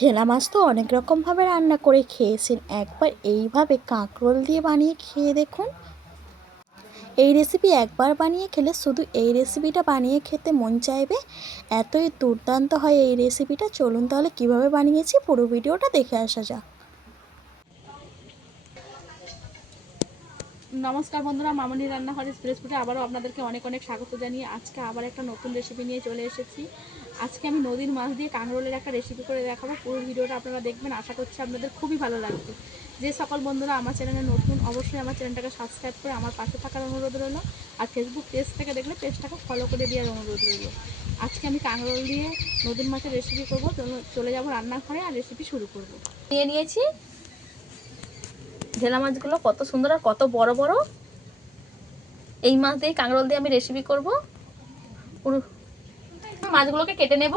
ঢেলা মাছ তো অনেক রকমভাবে রান্না করে খেয়েছেন, একবার এইভাবে কাঁকরোল দিয়ে বানিয়ে খেয়ে দেখুন। এই রেসিপি একবার বানিয়ে খেলে শুধু এই রেসিপিটা বানিয়ে খেতে মন চাইবে, এতই দুর্দান্ত হয় এই রেসিপিটা। চলুন তাহলে কিভাবে বানিয়েছি পুরো ভিডিওটা দেখে আসা যাক। নমস্কার বন্ধুরা, মামনি রান্নাঘর এক্সপ্রেস ফুডে আবারও আপনাদেরকে অনেক অনেক স্বাগত জানিয়ে আজকে আবার একটা নতুন রেসিপি নিয়ে চলে এসেছি। আজকে আমি নদীর মাছ দিয়ে কাঁকরোলের একটা রেসিপি করে দেখাবো। পুরো ভিডিওটা আপনারা দেখবেন, আশা করছি আপনাদের খুবই ভালো লাগবে। যে সকল বন্ধুরা আমার চ্যানেলে নতুন, অবশ্যই আমার চ্যানেলটাকে সাবস্ক্রাইব করে আমার পাশে থাকার অনুরোধ রইল। আর ফেসবুক পেজ থেকে দেখলে পেজটাকে ফলো করে দেওয়ার অনুরোধ রইল। আজকে আমি কাঁকরোল দিয়ে নদীর মাছের রেসিপি করবো। চলে যাবো রান্নাঘরে আর রেসিপি শুরু করব। নিয়ে নিয়েছি ঢেলা মাছগুলো, কত সুন্দর আর কত বড় বড়। এই মাছ দিয়ে কাঁকরোল দিয়ে আমি রেসিপি করব। পুরো মাছগুলোকে কেটে নেব।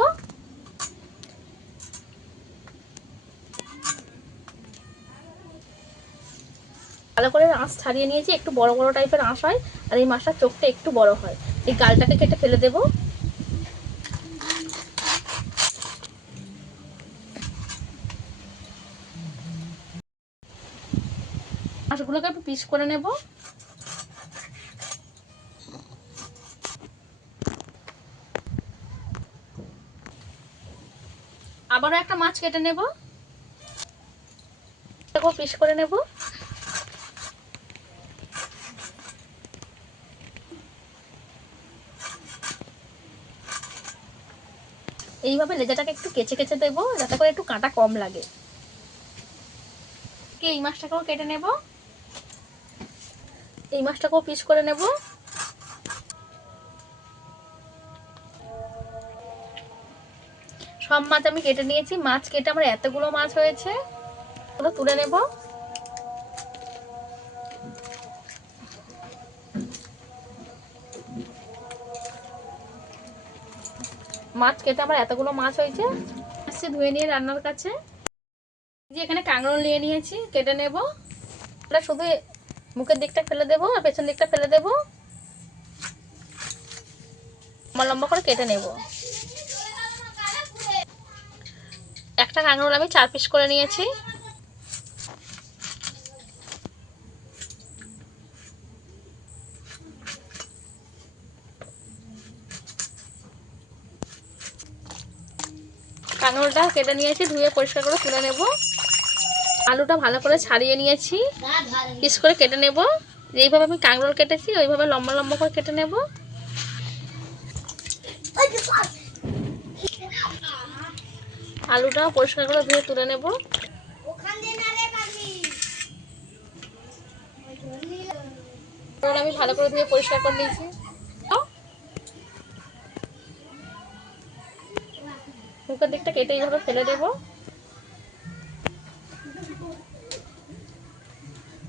ভালো করে আঁশ ছাড়িয়ে নিয়েছি, একটু বড় বড় টাইপের আঁশ হয় আর এই মাছটার চোখটা একটু বড় হয়। এই গালটাকে কেটে ফেলে দেব। মাছগুলোকে একটু পিস করে নেব। আবারও একটা মাছ কেটে নেব, পিস করে নেব। এইভাবে লেজাটাকে একটু কেচে কেচে দেবো, যাতে করে একটু কাঁটা কম লাগে। এই মাছটাকেও কেটে নেব, এই মাছটাকেও পিস করে নেব। সব মাছ আমি কেটে নিয়েছি। মাছ কেটে আমার এতগুলো মাছ হয়েছে, ওগুলো তুলে নেব। মাছ কেটে আমার এতগুলো মাছ হয়েছে, ধুয়ে নিয়ে রান্নার কাছে। যে এখানে কাঁকরোল নিয়ে নিয়েছি, কেটে নেব। এটা শুধু মুখের দিকটা ফেলে দেবো আর পেছন দিকটা ফেলে দেবো। লম্বা লম্বা করে কেটে নেব। একটা কাঁকরোল আমি 4 পিস করে নিয়েছি। কাঁকরোলটা কেটে নিয়েছি, ধুয়ে পরিষ্কার করে তুলে নেব। আলুটা ভালো করে ছাড়িয়ে নিয়েছি, পিস করে কেটে নেব। যেইভাবে আমি কাঁকরোল কেটেছি ওইভাবে লম্বা লম্বা করে কেটে নেব। আলুটা পরিষ্কার করে ধুয়ে তুলে নেব। আমি ভালো করে ধুয়ে পরিষ্কার করে নিয়েছি। মুখের দিকটা কেটে এইভাবে ফেলে দেব।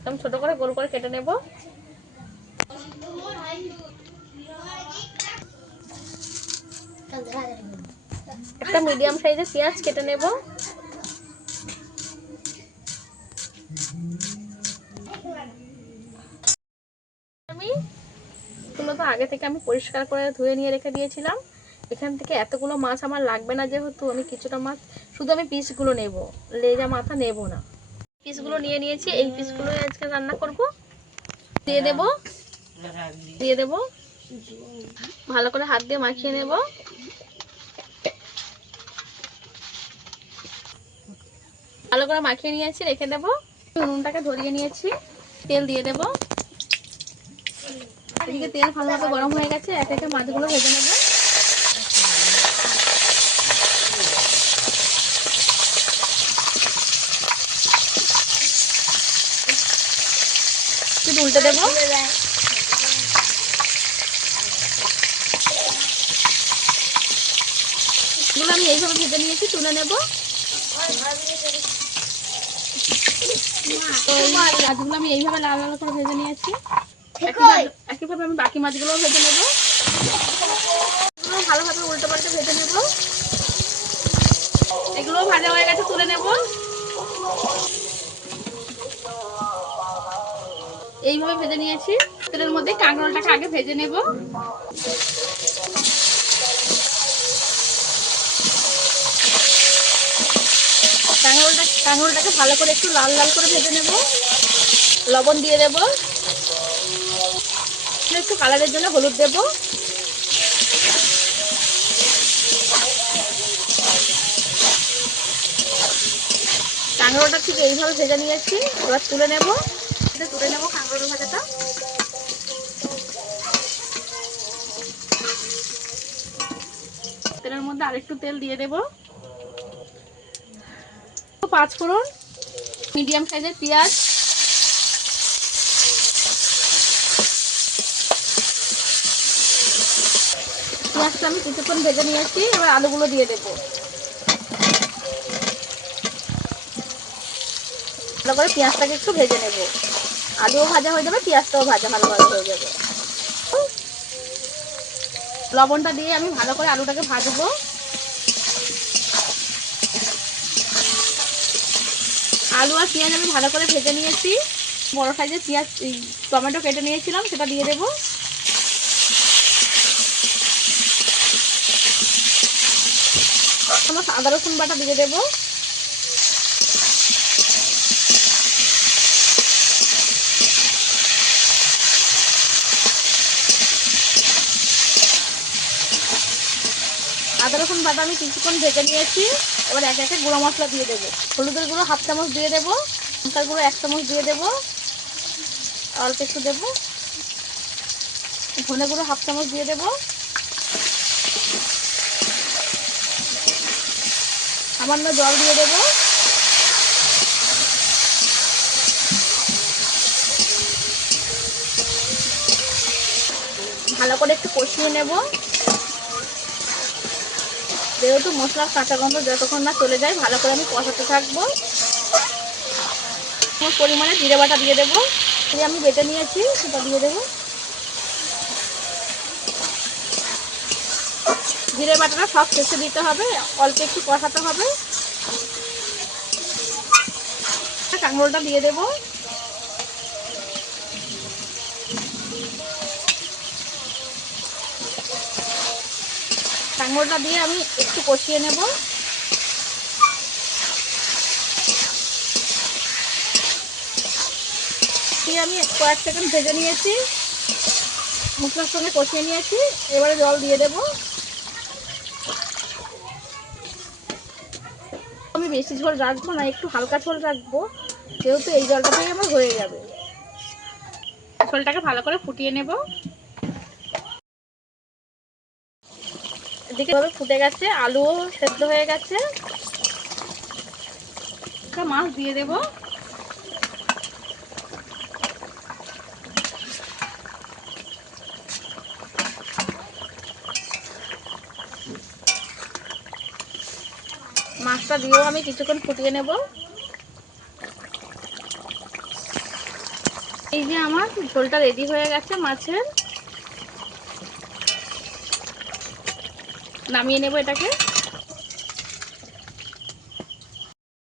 আমি ছোট করে গোল করে কেটে নেব। একটা মিডিয়াম সাইজের পেঁয়াজ কেটে নেব। আমি এগুলো তো আগে থেকে আমি পরিষ্কার করে ধুয়ে নিয়ে রেখে দিয়েছিলাম। এখান থেকে এতগুলো মাছ আমার লাগবে না, যেহেতু আমি কিছুটা মাছ শুধু আমি পিসগুলো নেব, লেজা মাথা নেব না। পিসগুলো নিয়ে নিয়েছি, এই পিসগুলো আজকে রান্না করব। দিয়ে দেব, দিয়ে দেব, ভালো করে হাত দিয়ে মাখিয়ে নেব। ভালো করে মাখিয়ে নিয়েছি, রেখে দেব। উনুনটাকে ধরিয়ে নিয়েছি, তেল দিয়ে দেব। এদিকে তেল ভালোভাবে গরম হয়ে গেছে, এক একে মাছগুলো ভেজে নেব। একটু উল্টে দেব। এগুলো আমি এইভাবে ভেজে নিয়েছি, তুলে নেব। তো মাছগুলো আমি এইভাবে লাল লাল করে ভেজে নিয়েছি। একইভাবে আমি বাকি মাছগুলো ভেজে নেব। ভালোভাবে উল্টে পাল্টে ভেজে নেব। এগুলো ভাজা হয়ে গেছে, তুলে নেব। এইভাবে ভেজে নিয়েছি। তেলের মধ্যে কাঁকরোলটাকে আগে ভেজে নেব। কাঁকরোলটাকে ভালো করে একটু লাল লাল করে ভেজে নেব। লবণ দিয়ে দেব, একটু কালারের জন্য হলুদ দেব। কাঁকরোলটা ঠিক এইভাবে ভেজে নিয়েছি, এবার তুলে নেব কাঁকরোল ভাজাটা। তেলের মধ্যে আরেকটু তেল দিয়ে দেব, 5 ফোড়ন, মিডিয়াম সাইজের পেঁয়াজ, পেঁয়াজটা আমি কিছুক্ষণ ভেজে নিয়েছি। এবার আলুগুলো দিয়ে দেব, ভালো করে পেঁয়াজটাকে একটু ভেজে নেব। আলুও ভাজা হয়ে যাবে, পেঁয়াজটাও ভালোভাবে হয়ে যাবে। লবণটা দিয়ে আমি ভালো করে আলুটাকে ভাজবো। আলু আর পেঁয়াজ আমি ভালো করে ভেজে নিয়েছি। বড় সাইজের পেঁয়াজ টমেটো কেটে নিয়েছিলাম, সেটা দিয়ে দেবো। আদা রসুন বাটা দিয়ে দেবো। আদা রসুন বাটা আমি কিছুক্ষণ ভেজে নিয়েছি। এবার একে একে গুঁড়ো মশলা দিয়ে দেবো। হলুদের গুঁড়ো 1/2 চামচ দিয়ে দেবো, লঙ্কার গুঁড়ো 1 চামচ দিয়ে দেবো, অল্প একটু দেবো। ধনে গুঁড়ো 1/2 চামচ দিয়ে দেবো, সামান্য জল দিয়ে দেবো। ভালো করে একটু কষিয়ে নেব। যেহেতু মশলার কাঁচা গন্ধ যতক্ষণ না চলে যায়, ভালো করে আমি কষাতে থাকবো। পরিমাণে জিরে বাটা দিয়ে দেবো, আমি বেটে নিয়েছি সেটা দিয়ে দেবো। জিরে বাটাটা সব শেষে দিতে হবে, অল্প একটু কষাতে হবে। কাঁকরোলটা দিয়ে দেবো, কাঁকরোলটা দিয়ে আমি একটু কষিয়ে নেব। দিয়ে আমি কয়েক সেকেন্ড ভেজে নিয়েছি, মশলার সঙ্গে কষিয়ে নিয়েছি। এবারে জল দিয়ে দেব। আমি বেশি ঝোল রাখবো না, একটু হালকা ঝোল রাখবো, যেহেতু এই জলটাতেই আমার হয়ে যাবে। ঝোলটাকে ভালো করে ফুটিয়ে নেব। এদিকে ভাবে ফুটে গেছে, আলুও সেদ্ধ হয়ে গেছে। মাছ দিয়ে দেব। মাছটা দিয়েও আমি কিছুক্ষণ ফুটিয়ে নেব। এই যে আমার ঝোলটা রেডি হয়ে গেছে মাছের, নামিয়ে নেব এটাকে।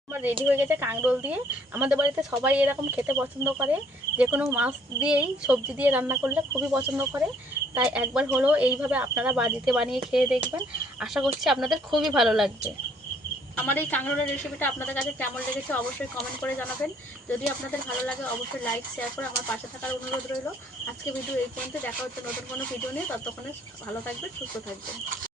আমার রেডি হয়ে গেছে কাঁকরোল দিয়ে। আমাদের বাড়িতে সবাই এরকম খেতে পছন্দ করে, যে কোনো মাছ দিয়েই সবজি দিয়ে রান্না করলে খুবই পছন্দ করে। তাই একবার হলেও এইভাবে আপনারা বাড়িতে বানিয়ে খেয়ে দেখবেন, আশা করছি আপনাদের খুবই ভালো লাগবে। আমার এই কাঁকরোলের রেসিপিটা আপনাদের কাছে কেমন লেগেছে অবশ্যই কমেন্ট করে জানাবেন। যদি আপনাদের ভালো লাগে অবশ্যই লাইক শেয়ার করে আমার পাশে থাকার অনুরোধ রইল। আজকে ভিডিও এই পর্যন্ত, দেখা হচ্ছে নতুন কোনো ভিডিও নিয়ে। ততক্ষণে ভালো থাকবেন, সুস্থ থাকবেন।